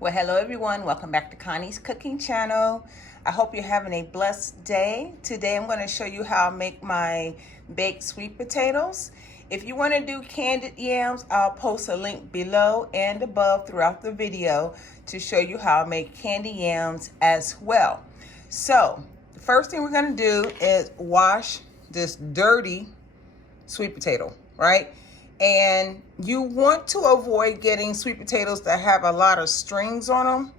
Well, hello everyone. Welcome back to Connie's Cooking Channel. I hope you're having a blessed day. Today I'm going to show you how I make my baked sweet potatoes. If you want to do candied yams, I'll post a link below and above throughout the video to show you how I make candied yams as well. So, the first thing we're going to do is wash this dirty sweet potato, right? And you want to avoid getting sweet potatoes that have a lot of strings on them.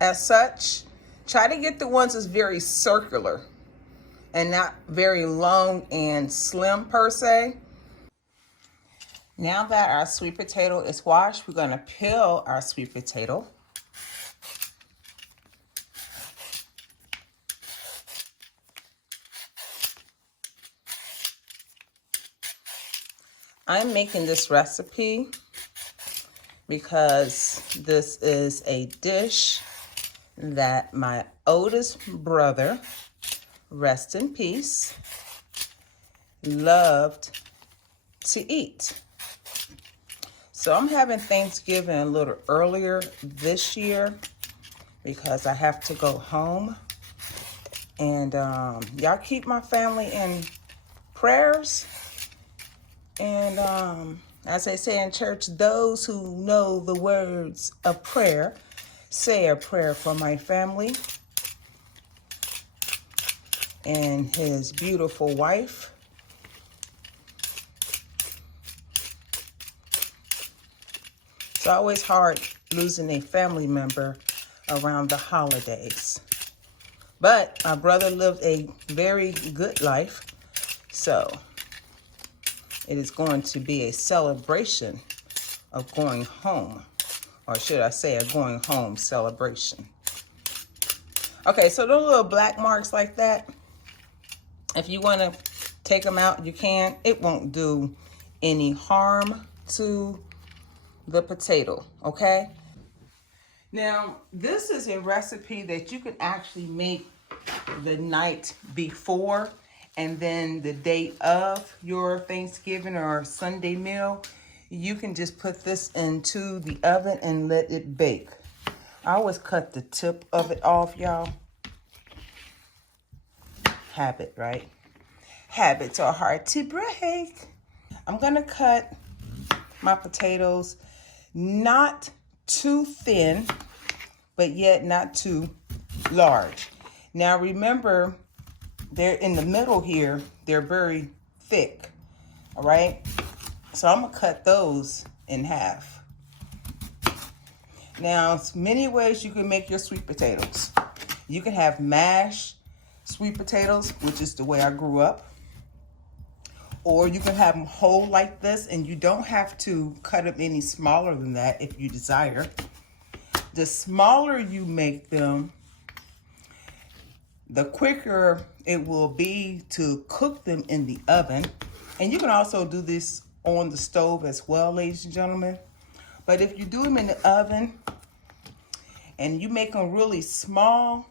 As such, try to get the ones that's very circular and not very long and slim per se. Now that our sweet potato is washed, we're going to peel our sweet potato. I'm making this recipe because this is a dish that my oldest brother, rest in peace, loved to eat. So I'm having Thanksgiving a little earlier this year because I have to go home. And y'all keep my family in prayers. And as they say in church, those who know the words of prayer, say a prayer for my family and his beautiful wife. It's always hard losing a family member around the holidays. But my brother lived a very good life, so it is going to be a celebration of going home, or should I say a going home celebration. Okay, so those little black marks like that, if you want to take them out, you can. It won't do any harm to the potato, okay? Now, this is a recipe that you can actually make the night before, and then the day of your Thanksgiving or Sunday meal, you can just put this into the oven and let it bake. I always cut the tip of it off, y'all. Habit, right? Habits are hard to break. I'm gonna cut my potatoes not too thin, but yet not too large. Now remember, they're in the middle here, they're very thick, all right? So I'm gonna cut those in half. Now, there's many ways you can make your sweet potatoes. You can have mashed sweet potatoes, which is the way I grew up. Or you can have them whole like this, and you don't have to cut them any smaller than that if you desire. The smaller you make them, the quicker it will be to cook them in the oven. And you can also do this on the stove as well, ladies and gentlemen. But if you do them in the oven and you make them really small,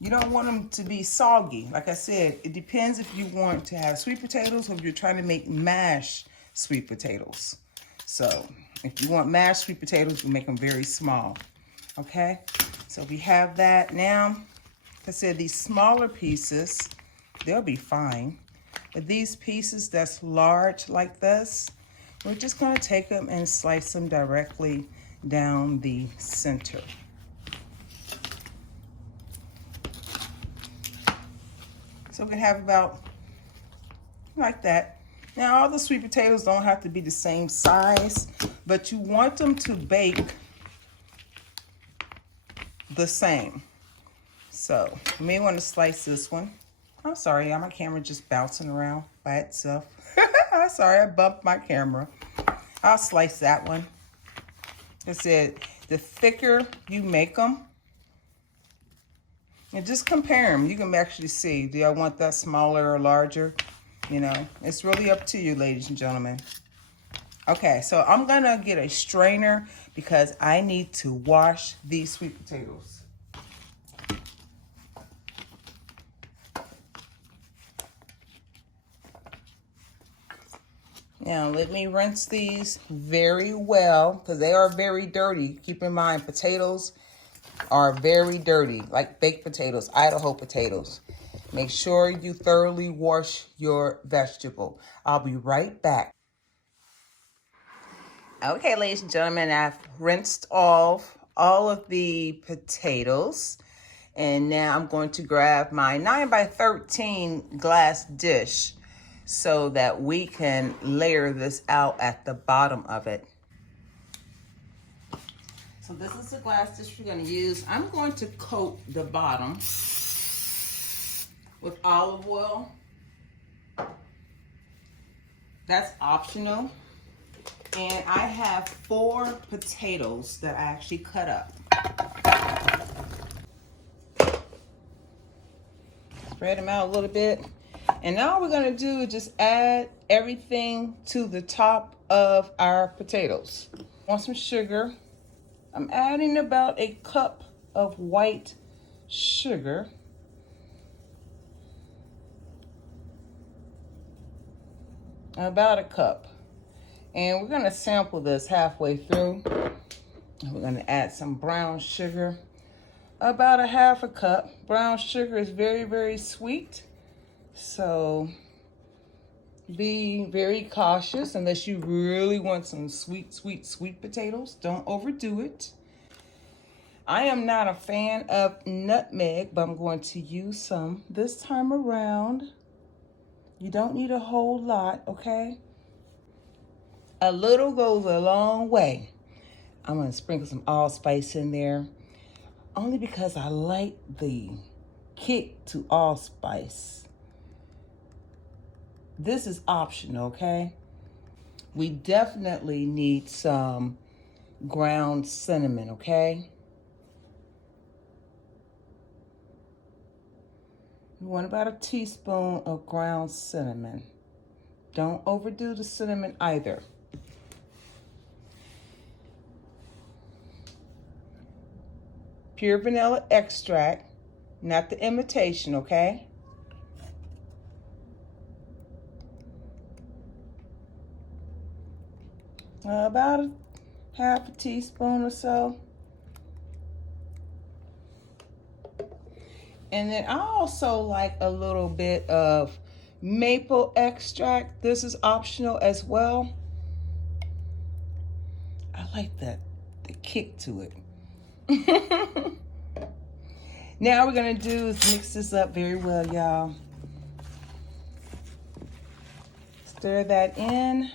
you don't want them to be soggy. Like I said, it depends if you want to have sweet potatoes or if you're trying to make mashed sweet potatoes. So if you want mashed sweet potatoes, you make them very small. Okay, so we have that now. Like I said, these smaller pieces, they'll be fine. But these pieces that's large like this, we're just gonna take them and slice them directly down the center. So we can have about like that. Now all the sweet potatoes don't have to be the same size, but you want them to bake the same. So you may want to slice this one. I'm sorry, my camera just bouncing around by itself. I'm sorry, I bumped my camera. I'll slice that one. Like I said, the thicker you make them, and just compare them. You can actually see, do I want that smaller or larger? You know, it's really up to you, ladies and gentlemen. Okay, so I'm gonna get a strainer because I need to wash these sweet potatoes. Now let me rinse these very well because they are very dirty. Keep in mind, potatoes are very dirty, like baked potatoes, Idaho potatoes. Make sure you thoroughly wash your vegetable. I'll be right back. Okay, ladies and gentlemen, I've rinsed off all of the potatoes. And now I'm going to grab my 9x13 glass dish so that we can layer this out at the bottom of it. So this is the glass dish we're going to use. I'm going to coat the bottom with olive oil. That's optional. And I have 4 potatoes that I actually cut up. Spread them out a little bit. And now all we're gonna do is just add everything to the top of our potatoes. Want some sugar. I'm adding about a cup of white sugar. About a cup. And we're gonna sample this halfway through. And we're gonna add some brown sugar. About a half a cup. Brown sugar is very, very sweet. So be very cautious unless you really want some sweet, sweet, sweet potatoes. Don't overdo it. I am not a fan of nutmeg, but I'm going to use some this time around. You don't need a whole lot, okay? A little goes a long way. I'm going to sprinkle some allspice in there. Only because I like the kick to allspice. This is optional, okay? We definitely need some ground cinnamon, okay? You want about a teaspoon of ground cinnamon. Don't overdo the cinnamon either. Pure vanilla extract, not the imitation, okay? About a half a teaspoon or so. And then I also like a little bit of maple extract. This is optional as well. I like the kick to it. Now we're gonna do is mix this up very well, y'all. Stir that in.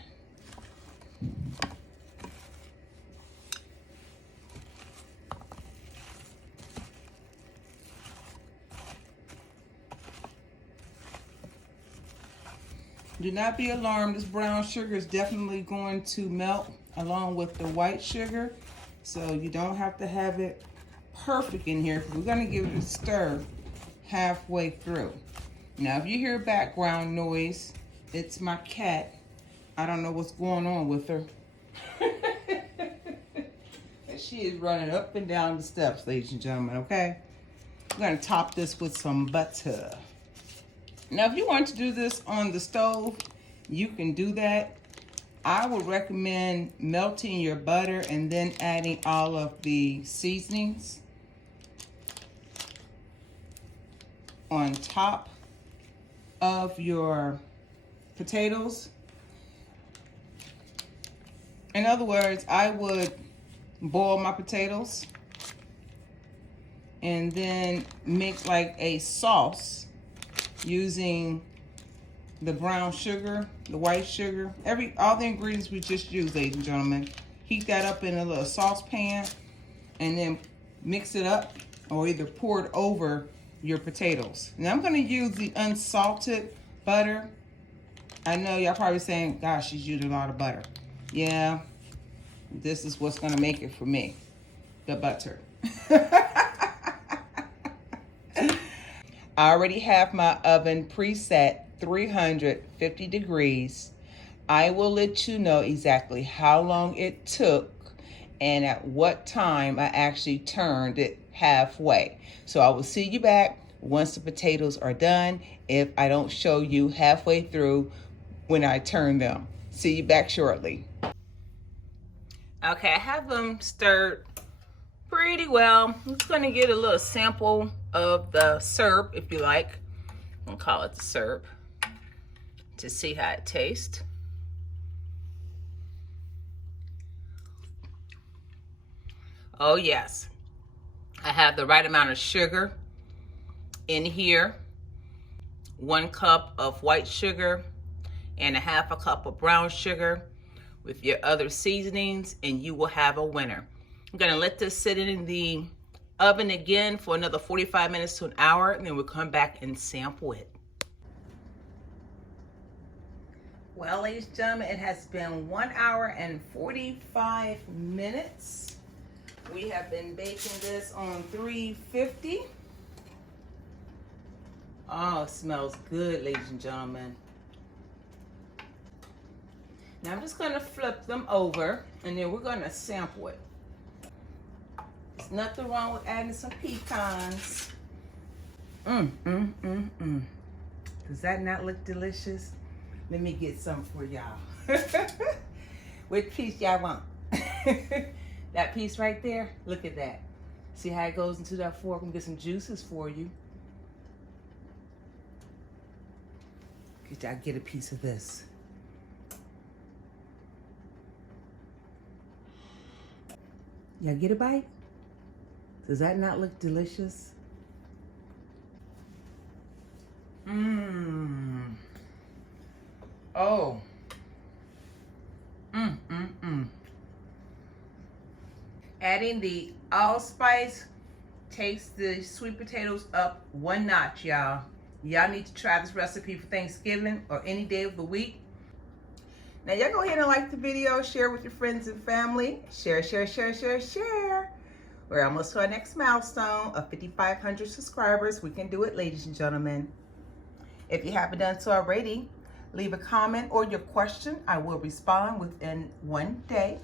Do not be alarmed. This brown sugar is definitely going to melt along with the white sugar. So you don't have to have it perfect in here. We're going to give it a stir halfway through. Now, if you hear background noise, it's my cat. I don't know what's going on with her. And she is running up and down the steps, ladies and gentlemen, okay? We're going to top this with some butter. Now, if you want to do this on the stove, you can do that. I would recommend melting your butter and then adding all of the seasonings on top of your potatoes. In other words, I would boil my potatoes and then make like a sauce using the brown sugar, the white sugar, all the ingredients we just used, ladies and gentlemen. Heat that up in a little saucepan and then mix it up or either pour it over your potatoes. Now I'm gonna use the unsalted butter. I know y'all probably saying, gosh, she's using a lot of butter. Yeah, this is what's gonna make it for me, the butter. I already have my oven preset 350 degrees. I will let you know exactly how long it took and at what time I actually turned it halfway. So I will see you back once the potatoes are done if I don't show you halfway through when I turn them. See you back shortly. Okay, I have them stirred pretty well. I'm just gonna get a little sample of the syrup, if you like. I'll call it the syrup to see how it tastes. Oh yes, I have the right amount of sugar in here. 1 cup of white sugar and 1/2 cup of brown sugar with your other seasonings, and you will have a winner. I'm gonna let this sit in the oven again for another 45 minutes to an hour, and then we'll come back and sample it. Well, ladies and gentlemen, it has been 1 hour and 45 minutes. We have been baking this on 350. Oh, it smells good, ladies and gentlemen. Now I'm just gonna flip them over, and then we're gonna sample it. There's nothing wrong with adding some pecans. Does that not look delicious? Let me get some for y'all. Which piece y'all want? That piece right there? Look at that. See how it goes into that fork? I'm gonna get some juices for you. Could y'all get a piece of this? Y'all get a bite? Does that not look delicious? Oh. Adding the allspice takes the sweet potatoes up 1 notch, y'all. Y'all need to try this recipe for Thanksgiving or any day of the week. Now y'all go ahead and like the video, share with your friends and family. Share. We're almost to our next milestone of 5,500 subscribers. We can do it, ladies and gentlemen. If you haven't done so already, leave a comment or your question. I will respond within 1 day.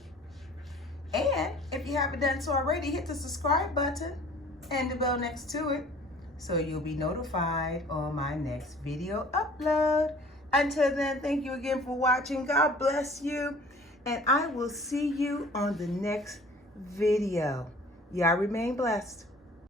And if you haven't done so already, hit the subscribe button and the bell next to it so you'll be notified on my next video upload. Until then, thank you again for watching. God bless you. And I will see you on the next video. Y'all remain blessed.